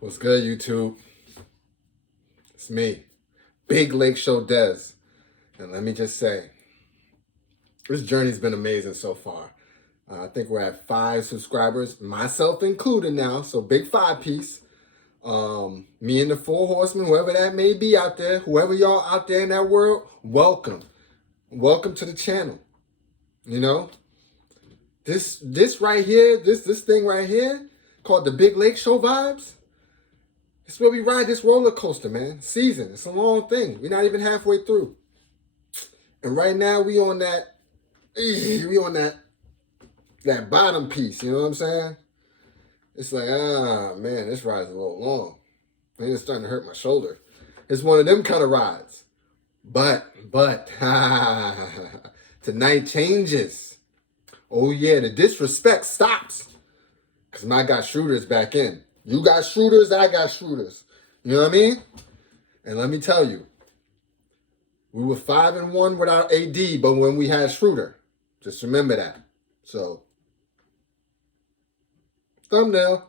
What's good, YouTube? It's me, Big Lake Show Dez. And let me just say, this journey's been amazing so far. I think we're at 5 subscribers, myself included now, so big 5-piece. Me and the 4 horsemen, whoever that may be out there, whoever y'all out there in that world, welcome. Welcome to the channel. You know, this right here, this thing right here, called the Big Lake Show Vibes. It's where we ride this roller coaster, man. Season. It's a long thing. We're not even halfway through. And right now we on that bottom piece, you know what I'm saying? It's like, man, this ride's a little long. And it's starting to hurt my shoulder. It's one of them kind of rides. But tonight changes. Oh yeah, the disrespect stops. Because my guy Schroeder's back in. You got shooters, I got shooters. You know what I mean? And let me tell you, we were 5-1 without AD, but when we had Schroeder, just remember that. So, thumbnail.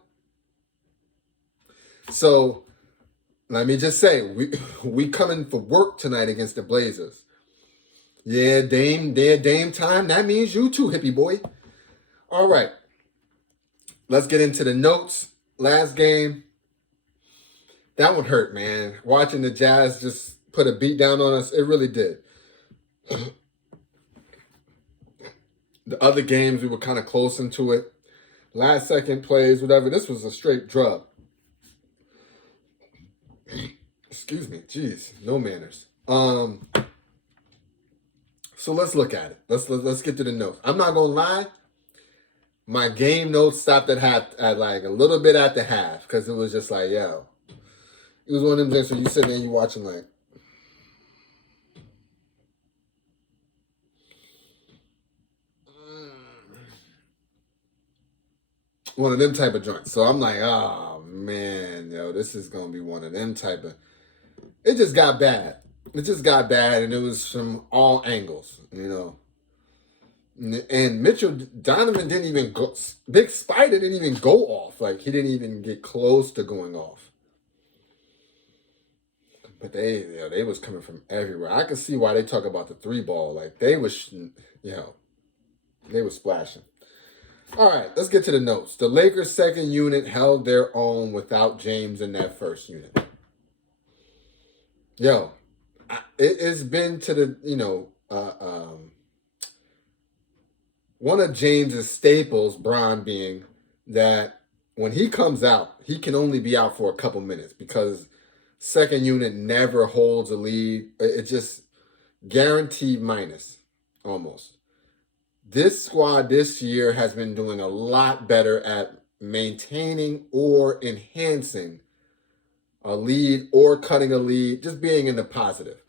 So, let me just say, we coming for work tonight against the Blazers. Yeah, Dame time. That means you too, hippie boy. All right. Let's get into the notes. Last game, that one hurt, man. Watching the Jazz just put a beat down on us, it really did. The other games, we were kind of close into it. Last second plays, whatever. This was a straight drug. Excuse me. Jeez, no manners. So let's look at it. Let's get to the notes. I'm not gonna lie. My game notes stopped at like a little bit at the half because it was just like, yo. It was one of them things where you sitting there and you watching like, one of them type of joints. So I'm like, oh man, yo, this is gonna be one of them type of. It just got bad. It just got bad, and it was from all angles, you know. And Mitchell Donovan didn't even go. Big Spider didn't even go off. Like, he didn't even get close to going off. But they was coming from everywhere. I could see why they talk about the 3-ball. Like, they was, they was splashing. All right, let's get to the notes. The Lakers' second unit held their own without James in that first unit. Yo, it's been to the, one of James's staples, Bron, being that when he comes out, he can only be out for a couple minutes because second unit never holds a lead. It's just guaranteed minus, almost. This squad this year has been doing a lot better at maintaining or enhancing a lead or cutting a lead, just being in the positive.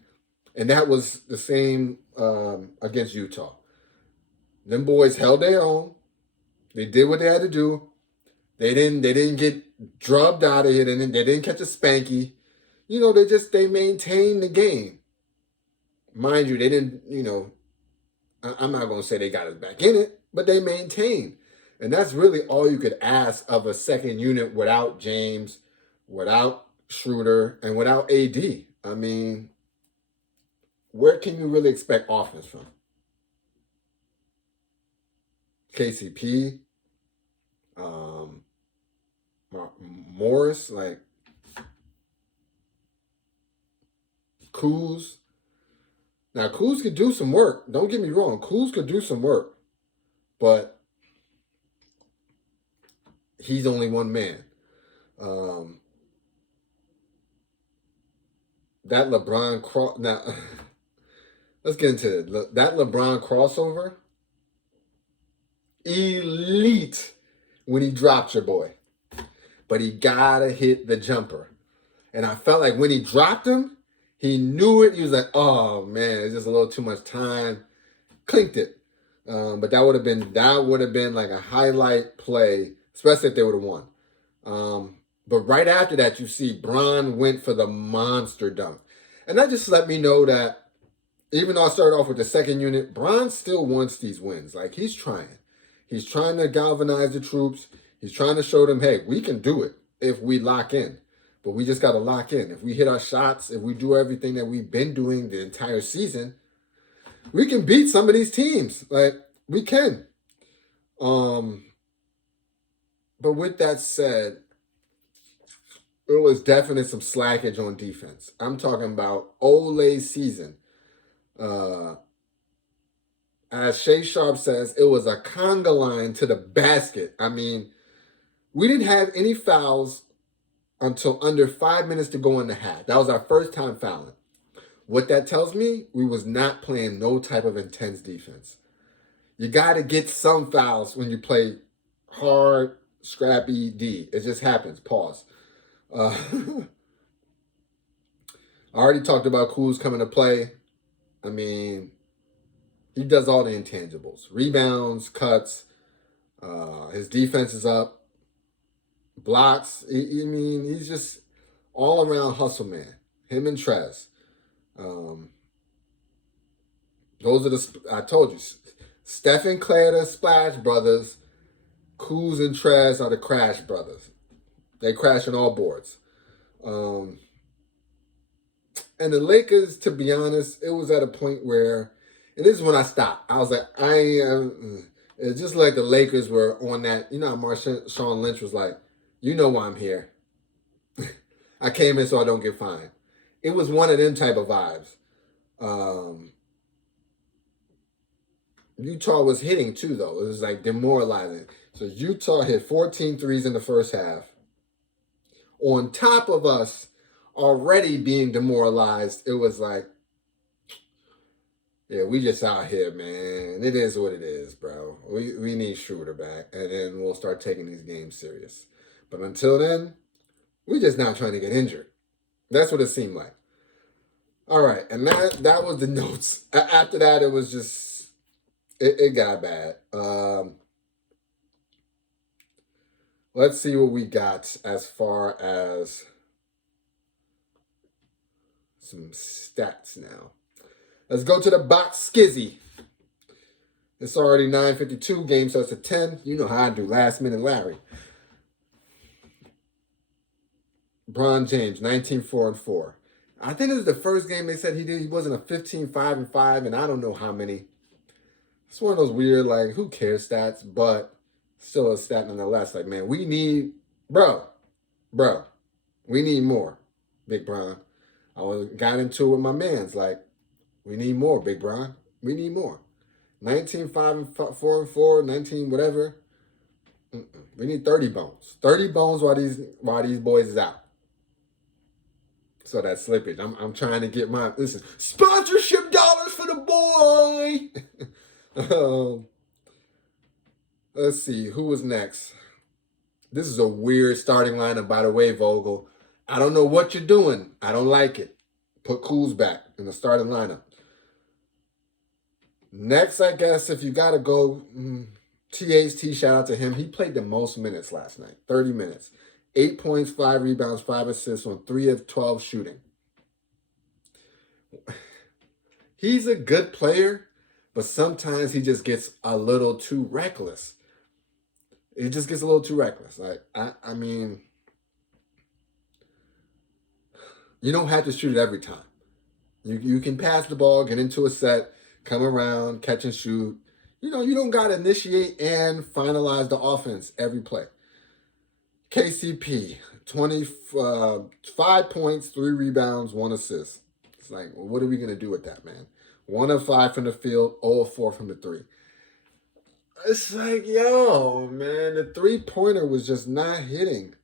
And that was the same against Utah. Them boys held their own. They did what they had to do. They didn't get drubbed out of it, and they didn't catch a spanky. You know, they maintained the game. Mind you, they didn't, I'm not going to say they got us back in it, but they maintained. And that's really all you could ask of a second unit without James, without Schroeder, and without AD. I mean, where can you really expect offense from? KCP, Morris, like Kuz. Now, Kuz could do some work. Don't get me wrong. Kuz could do some work. But he's only one man. That LeBron now, let's get into it. That LeBron crossover, elite when he dropped your boy. But he gotta hit the jumper. And I felt like when he dropped him, he knew it. He was like, oh man, it's just a little too much time. Clinked it. But that would have been like a highlight play, especially if they would have won. But right after that, you see Bron went for the monster dunk. And that just let me know that even though I started off with the second unit, Bron still wants these wins. Like, he's trying. He's trying to galvanize the troops. He's trying to show them, hey, we can do it. if we lock in. But we just got to lock in. If we hit our shots, if we do everything that we've been doing the entire season, we can beat some of these teams. Like, we can. But with that said, there was definitely some slackage on defense. I'm talking about Ole's season. As Shay Sharp says, it was a conga line to the basket. I mean, we didn't have any fouls until under 5 minutes to go in the half. That was our first time fouling. What that tells me, we was not playing no type of intense defense. You got to get some fouls when you play hard, scrappy D. It just happens. Pause. I already talked about Kuz coming to play. I mean, he does all the intangibles. Rebounds, cuts, his defense is up, blocks. He's just all around hustle man. Him and Trez. Those are I told you, Steph and Claire, the Splash Brothers. Kuz and Trez are the Crash Brothers. They crash on all boards. And the Lakers, to be honest, it was at a point where, and this is when I stopped. I was like, it's just like the Lakers were on that, you know how Marshawn Lynch was like, you know why I'm here. I came in so I don't get fined. It was one of them type of vibes. Utah was hitting too, though. It was like demoralizing. So Utah hit 14 threes in the first half. On top of us already being demoralized, it was like, yeah, we just out here, man. It is what it is, bro. We need Schroeder back, and then we'll start taking these games serious. But until then, we just not trying to get injured. That's what it seemed like. All right, and that was the notes. After that, it was just, it got bad. Let's see what we got as far as some stats now. Let's go to the box skizzy. It's already 9:52. Game starts at 10. You know how I do. Last minute Larry. Bron James, 19-4-4. I think it was the first game they said he did. He wasn't a 15-5-5, and I don't know how many. It's one of those weird, like, who cares stats, but still a stat nonetheless. Like, man, we need, bro, we need more, Big Bron. I got into it with my mans, like, we need more, Big Bron. We need more. 19-5-4-4, 19 whatever. We need 30 bones. 30 bones while these boys is out. So that slippage. I'm trying to get my, listen, sponsorship dollars for the boy. Let's see, who was next? This is a weird starting lineup, by the way, Vogel. I don't know what you're doing. I don't like it. Put Kuz back in the starting lineup. Next, I guess, if you got to go, THT, shout out to him. He played the most minutes last night, 30 minutes. 8 points, 5 rebounds, 5 assists on 3 of 12 shooting. He's a good player, but sometimes he just gets a little too reckless. It just gets a little too reckless. Like, I mean, you don't have to shoot it every time. You can pass the ball, get into a set, come around, catch and shoot. You know, you don't got to initiate and finalize the offense every play. KCP, 25 points, 3 rebounds, 1 assist. It's like, well, what are we going to do with that, man? 1 of 5 from the field, 0 of 4 from the 3. It's like, yo, man, the 3-pointer was just not hitting.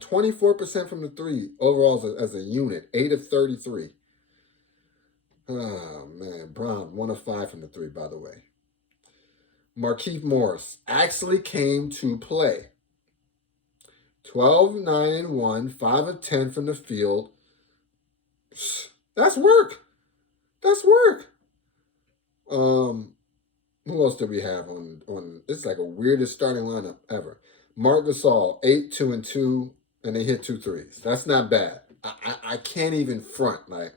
24% from the 3 overall as a unit, 8 of 33. Oh, man, Bron, 1 of 5 from the 3, by the way. Markieff Morris actually came to play. 12, 9, and 1, 5 of 10 from the field. That's work. That's work. Who else do we have on? It's like a weirdest starting lineup ever. Marc Gasol, 8, 2, and 2, and they hit 2 threes. That's not bad. I can't even front. Like,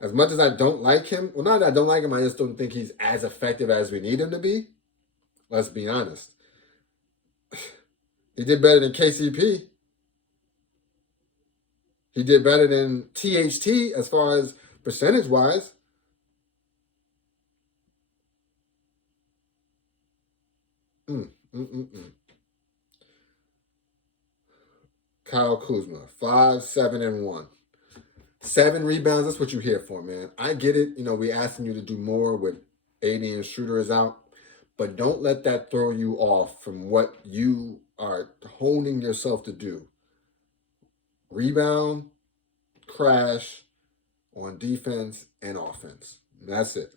as much as I don't like him, well, not that I don't like him, I just don't think he's as effective as we need him to be. Let's be honest. He did better than KCP. He did better than THT as far as percentage-wise. Kyle Kuzma, 5, 7, and 1. 7 rebounds, that's what you're here for, man. I get it. We asking you to do more with AD and Schroeder is out. But don't let that throw you off from what you are honing yourself to do. Rebound, crash on defense and offense. That's it.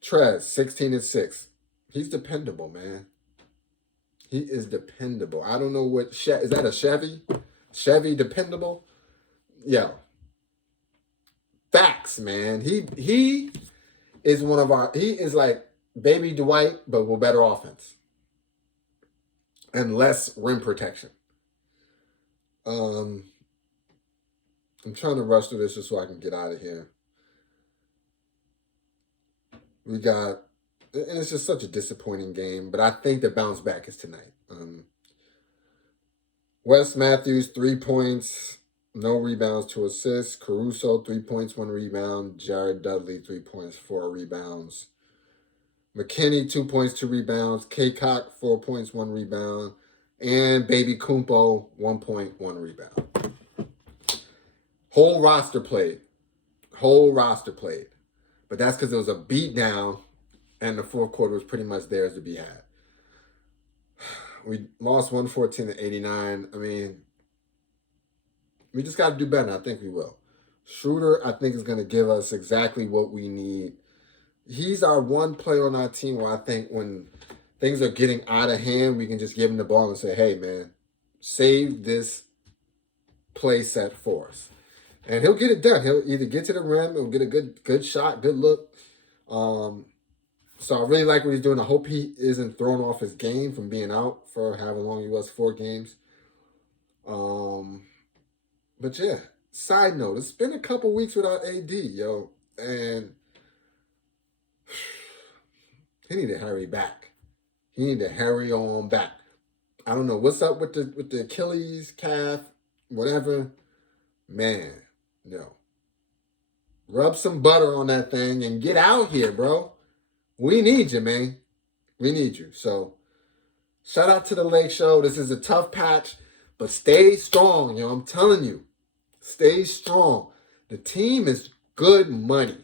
Trez, 16 and 6. He's dependable, man. He is dependable. I don't know what is that a Chevy? Chevy dependable? Yeah. Facts, man. He is one of our. He is like Baby Dwight, but with better offense and less rim protection. I'm trying to rush through this just so I can get out of here. We got, and it's just such a disappointing game, but I think the bounce back is tonight. Wes Matthews, 3 points, no rebounds, 2 assists. Caruso, 3 points, 1 rebound. Jared Dudley, 3 points, 4 rebounds. McKinney, 2 points, 2 rebounds. K-Cock, 4 points, 1 rebound. And Baby Kumpo, 1 point, 1 rebound. Whole roster played. But that's because it was a beatdown, and the fourth quarter was pretty much theirs to be had. We lost 114-89. I mean, we just got to do better. I think we will. Schroeder, I think, is going to give us exactly what we need. He's our one player on our team where I think when things are getting out of hand, we can just give him the ball and say, hey, man, save this play set for us. And he'll get it done. He'll either get to the rim, he'll get a good shot, good look. So I really like what he's doing. I hope he isn't thrown off his game from being out for however long he was, 4 games. But yeah, side note, it's been a couple weeks without AD, yo. And he need to hurry back. He need to hurry on back. I don't know what's up with the Achilles, calf, whatever. Man, no. Rub some butter on that thing and get out here, bro. We need you, man. We need you. So, shout out to the Lake Show. This is a tough patch, but stay strong, yo. I'm telling you. Stay strong. The team is good money.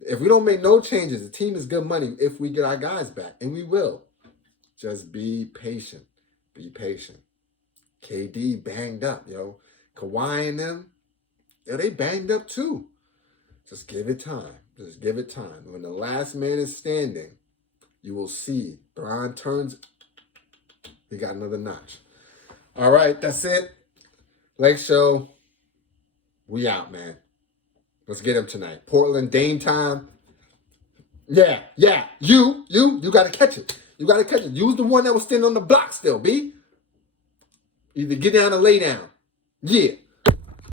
If we don't make no changes, the team is good money if we get our guys back. And we will. Just be patient. Be patient. KD banged up, yo. Kawhi and them, yo, they banged up too. Just give it time. Just give it time. When the last man is standing, you will see. Bron turns. He got another notch. All right, that's it. Lake Show. We out, man. Let's get him tonight. Portland, Dame time. Yeah. You got to catch it. You got to catch it. Use the one that was standing on the block still, B. Either get down or lay down. Yeah.